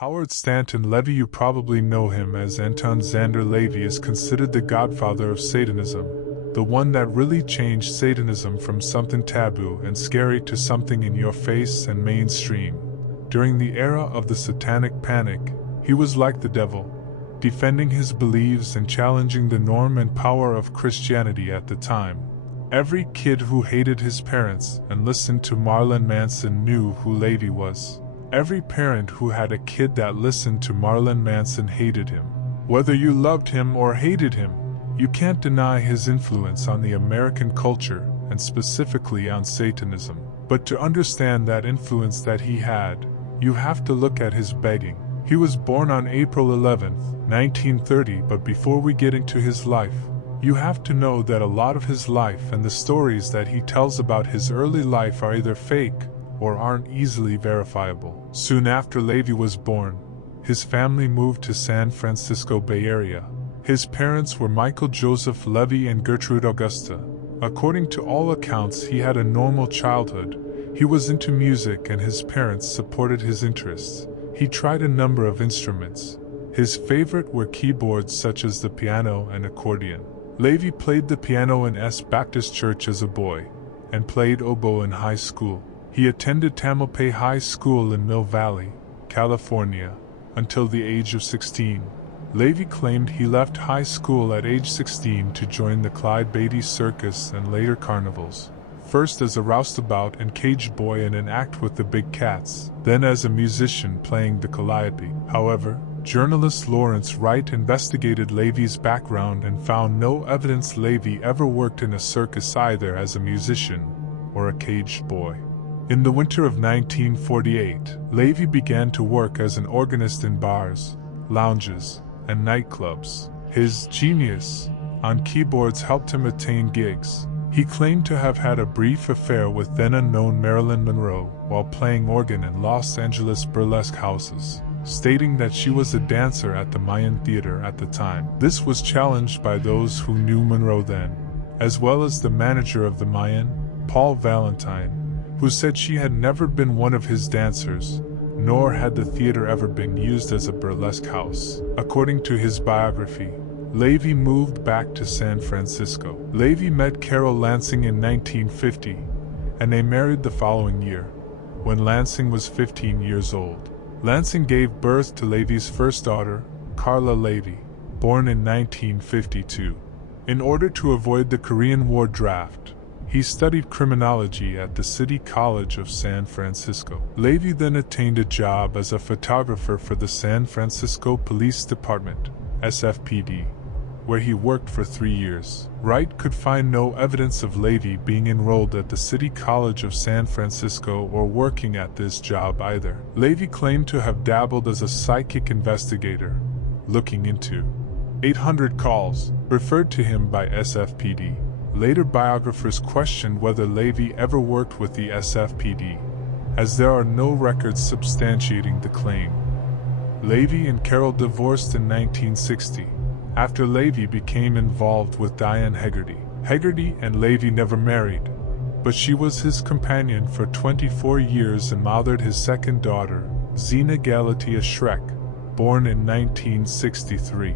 Howard Stanton LaVey, you probably know him as Anton LaVey, is considered the godfather of Satanism, the one that really changed Satanism from something taboo and scary to something in your face and mainstream. During the era of the Satanic Panic, he was like the devil, defending his beliefs and challenging the norm and power of Christianity at the time. Every kid who hated his parents and listened to Marilyn Manson knew who LaVey was. Every parent who had a kid that listened to Marilyn Manson hated him. Whether you loved him or hated him, you can't deny his influence on the American culture and specifically on Satanism. But to understand that influence that he had, you have to look at his begging. He was born on April 11, 1930, but before we get into his life, you have to know that a lot of his life and the stories that he tells about his early life are either fake or aren't easily verifiable. Soon after LaVey was born, his family moved to San Francisco Bay Area. His parents were Michael Joseph LaVey and Gertrude Augusta. According to all accounts, he had a normal childhood. He was into music and his parents supported his interests. He tried a number of instruments. His favorite were keyboards such as the piano and accordion. LaVey played the piano in S. Baptist Church as a boy, and played oboe in high school. He attended Tamalpais High School in Mill Valley, California, until the age of 16. LaVey claimed he left high school at age 16 to join the Clyde Beatty Circus and later carnivals, first as a roustabout and cage boy in an act with the Big Cats, then as a musician playing the calliope. However, journalist Lawrence Wright investigated LaVey's background and found no evidence LaVey ever worked in a circus either as a musician or a caged boy. In the winter of 1948, LaVey began to work as an organist in bars, lounges, and nightclubs. His genius on keyboards helped him attain gigs. He claimed to have had a brief affair with then-unknown Marilyn Monroe while playing organ in Los Angeles burlesque houses, stating that she was a dancer at the Mayan Theater at the time. This was challenged by those who knew Monroe then, as well as the manager of the Mayan, Paul Valentine, who said she had never been one of his dancers, nor had the theater ever been used as a burlesque house. According to his biography, LaVey moved back to San Francisco. LaVey met Carol Lansing in 1950, and they married the following year, when Lansing was 15 years old. Lansing gave birth to LaVey's first daughter, Carla LaVey, born in 1952. In order to avoid the Korean War draft, he studied criminology at the City College of San Francisco. LaVey then attained a job as a photographer for the San Francisco Police Department, SFPD, where he worked for 3 years. Wright could find no evidence of LaVey being enrolled at the City College of San Francisco or working at this job either. LaVey claimed to have dabbled as a psychic investigator, looking into 800 calls referred to him by SFPD. Later biographers questioned whether LaVey ever worked with the SFPD, as there are no records substantiating the claim. LaVey and Carol divorced in 1960, after LaVey became involved with Diane Hegarty. Hegarty and LaVey never married, but she was his companion for 24 years and mothered his second daughter, Zena Galatea Schreck, born in 1963.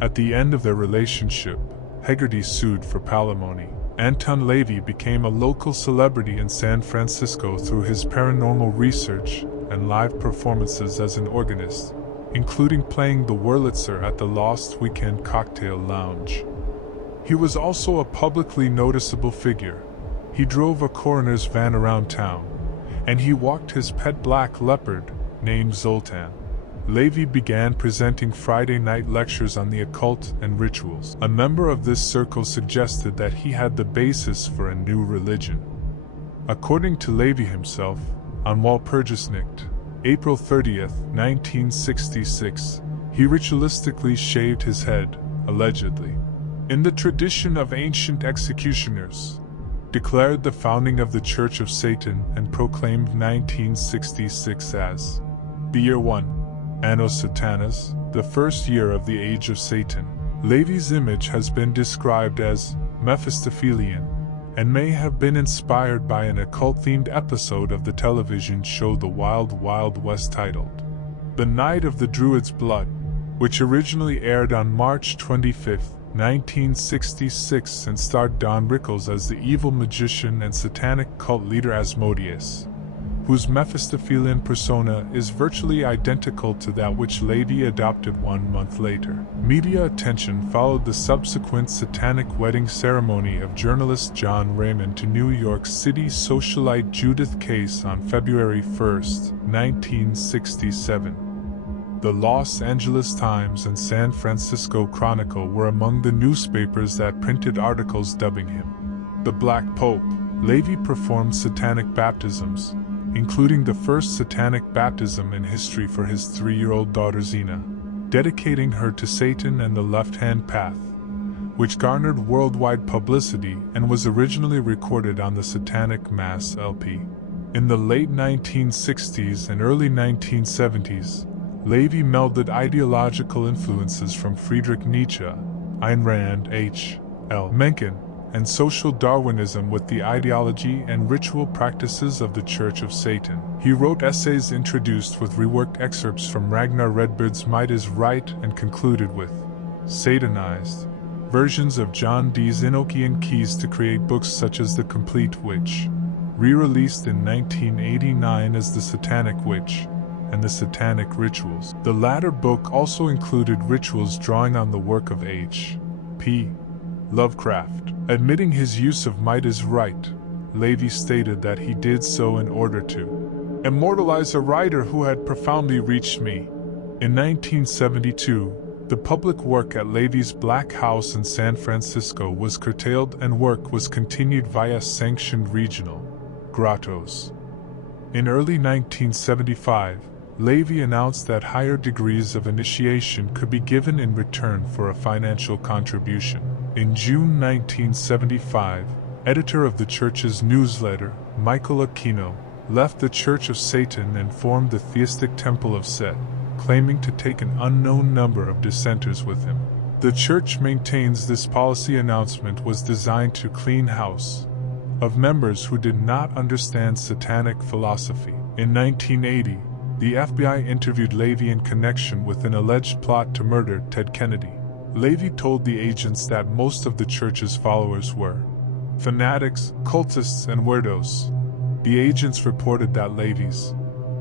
At the end of their relationship, Hegarty sued for palimony. Anton LaVey became a local celebrity in San Francisco through his paranormal research and live performances as an organist, including playing the Wurlitzer at the Lost Weekend Cocktail Lounge. He was also a publicly noticeable figure. He drove a coroner's van around town, and he walked his pet black leopard, named Zoltan. LaVey began presenting Friday night lectures on the occult and rituals. A member of this circle suggested that he had the basis for a new religion. According to LaVey himself, on Walpurgisnacht, April 30th, 1966, he ritualistically shaved his head, allegedly, in the tradition of ancient executioners, declared the founding of the Church of Satan, and proclaimed 1966 as the year 1. Anno Satanas, the first year of the Age of Satan. LaVey's image has been described as Mephistophelian, and may have been inspired by an occult-themed episode of the television show The Wild Wild West titled The Night of the Druid's Blood, which originally aired on March 25, 1966 and starred Don Rickles as the evil magician and satanic cult leader Asmodeus, whose Mephistophelian persona is virtually identical to that which LaVey adopted 1 month later. Media attention followed the subsequent satanic wedding ceremony of journalist John Raymond to New York City socialite Judith Case on February 1, 1967. The Los Angeles Times and San Francisco Chronicle were among the newspapers that printed articles dubbing him the Black Pope. LaVey performed satanic baptisms, including the first satanic baptism in history for his 3-year-old daughter Xena, dedicating her to Satan and the left-hand path, which garnered worldwide publicity and was originally recorded on the Satanic Mass LP. In the late 1960s and early 1970s, LaVey melded ideological influences from Friedrich Nietzsche, Ayn Rand, H.L. Mencken, and social Darwinism with the ideology and ritual practices of the Church of Satan. He wrote essays introduced with reworked excerpts from Ragnar Redbeard's Might is Right and concluded with Satanized versions of John Dee's Enochian keys to create books such as The Complete Witch, re-released in 1989 as The Satanic Witch, and The Satanic Rituals. The latter book also included rituals drawing on the work of H.P. Lovecraft. Admitting his use of might is right, LaVey stated that he did so in order to immortalize a writer who had profoundly reached me. In 1972, the public work at LaVey's Black House in San Francisco was curtailed and work was continued via sanctioned regional grottos. In early 1975, LaVey announced that higher degrees of initiation could be given in return for a financial contribution. In June 1975, editor of the church's newsletter, Michael Aquino, left the Church of Satan and formed the theistic Temple of Set, claiming to take an unknown number of dissenters with him. The church maintains this policy announcement was designed to clean house of members who did not understand satanic philosophy. In 1980, the FBI interviewed LaVey in connection with an alleged plot to murder Ted Kennedy. LaVey told the agents that most of the church's followers were fanatics, cultists, and weirdos. The agents reported that LaVey's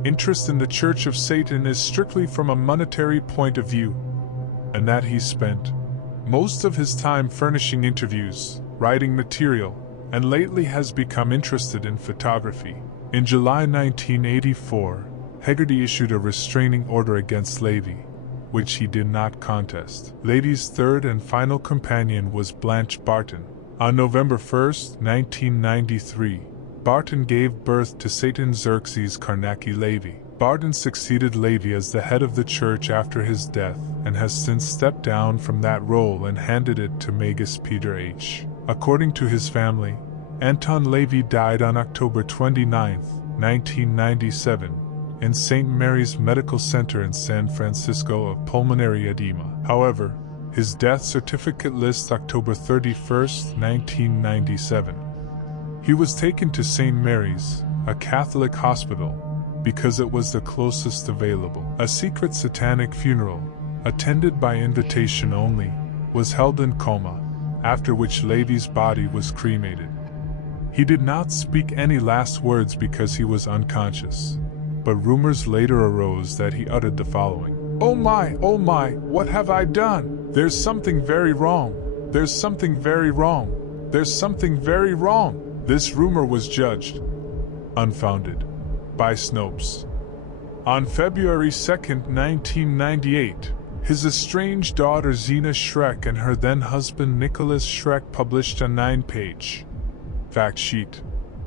interest in the Church of Satan is strictly from a monetary point of view, and that he spent most of his time furnishing interviews, writing material, and lately has become interested in photography. In July 1984, Hegarty issued a restraining order against LaVey, which he did not contest. LaVey's third and final companion was Blanche Barton. On November 1, 1993, Barton gave birth to Satan Xerxes Carnacki LaVey. Barton succeeded LaVey as the head of the church after his death and has since stepped down from that role and handed it to Magus Peter H. According to his family, Anton LaVey died on October 29, 1997, in St. Mary's Medical Center in San Francisco of pulmonary edema. However, his death certificate lists October 31, 1997. He was taken to St. Mary's, a Catholic hospital, because it was the closest available. A secret satanic funeral, attended by invitation only, was held in coma, after which LaVey's body was cremated. He did not speak any last words because he was unconscious, but rumors later arose that he uttered the following: oh my, what have I done? There's something very wrong. There's something very wrong. There's something very wrong. This rumor was judged unfounded by Snopes. On February 2, 1998, his estranged daughter Xena Schreck and her then-husband Nicholas Schreck published a 9-page fact sheet,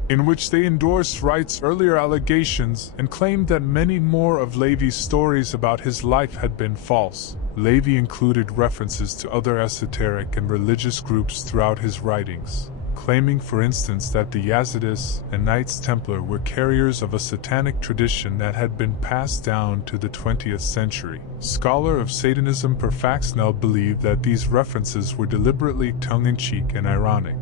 in which they endorsed Wright's earlier allegations and claimed that many more of LaVey's stories about his life had been false. LaVey included references to other esoteric and religious groups throughout his writings, claiming for instance that the Yazidis and Knights Templar were carriers of a satanic tradition that had been passed down to the 20th century. Scholar of Satanism Per Faxnell believed that these references were deliberately tongue-in-cheek and ironic,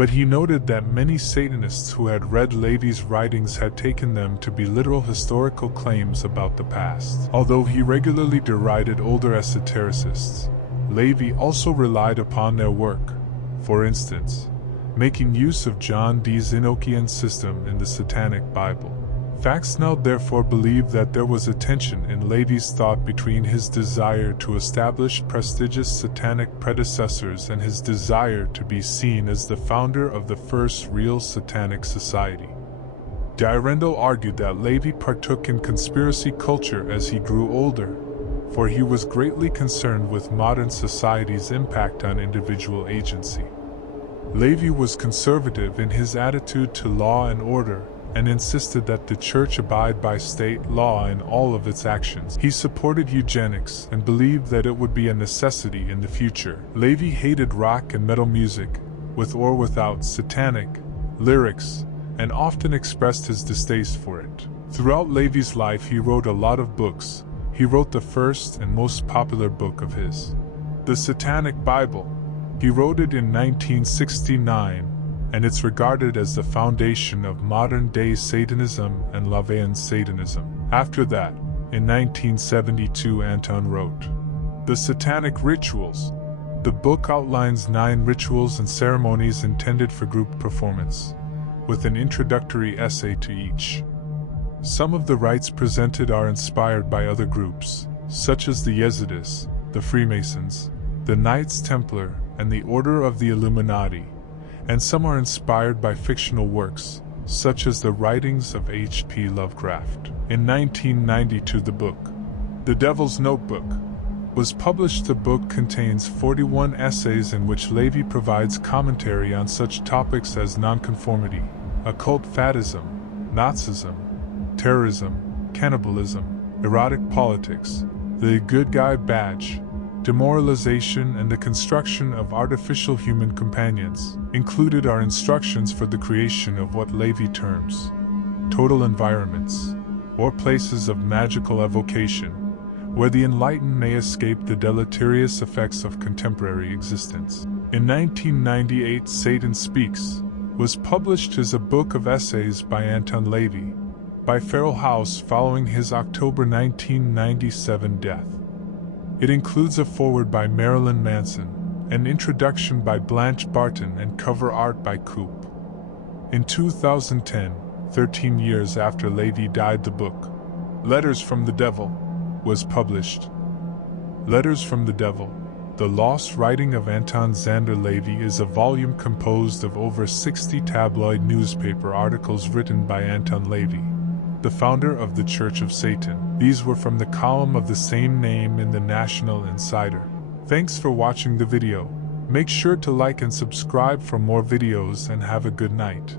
But he noted that many Satanists who had read LaVey's writings had taken them to be literal historical claims about the past. Although he regularly derided older esotericists, LaVey also relied upon their work, for instance, making use of John Dee's Enochian system in the Satanic Bible. Faxnell therefore believed that there was a tension in LaVey's thought between his desire to establish prestigious satanic predecessors and his desire to be seen as the founder of the first real satanic society. D'Arendel argued that LaVey partook in conspiracy culture as he grew older, for he was greatly concerned with modern society's impact on individual agency. LaVey was conservative in his attitude to law and order, and insisted that the church abide by state law in all of its actions. He supported eugenics and believed that it would be a necessity in the future. LaVey hated rock and metal music, with or without satanic lyrics, and often expressed his distaste for it. Throughout LaVey's life he wrote a lot of books. He wrote the first and most popular book of his, the Satanic Bible. He wrote it in 1969, and it's regarded as the foundation of modern-day Satanism and LaVeyan Satanism. After that, in 1972 Anton wrote The Satanic Rituals. The book outlines 9 rituals and ceremonies intended for group performance, with an introductory essay to each. Some of the rites presented are inspired by other groups, such as the Yezidis, the Freemasons, the Knights Templar, and the Order of the Illuminati, and some are inspired by fictional works, such as the writings of H.P. Lovecraft. In 1992 the book, The Devil's Notebook, was published. The book contains 41 essays in which LaVey provides commentary on such topics as nonconformity, occult faddism, Nazism, terrorism, cannibalism, erotic politics, the good guy badge, demoralization, and the construction of artificial human companions. Included are instructions for the creation of what LaVey terms total environments, or places of magical evocation, where the enlightened may escape the deleterious effects of contemporary existence. In 1998 Satan Speaks was published as a book of essays by Anton LaVey, by Farrell House following his October 1997 death. It includes a foreword by Marilyn Manson, an introduction by Blanche Barton, and cover art by Coop. In 2010, 13 years after LaVey died, the book, Letters from the Devil, was published. Letters from the Devil, The Lost Writing of Anton Szandor LaVey, is a volume composed of over 60 tabloid newspaper articles written by Anton LaVey, the founder of the Church of Satan. These were from the column of the same name in the National Insider. Thanks for watching the video. Make sure to like and subscribe for more videos, and have a good night.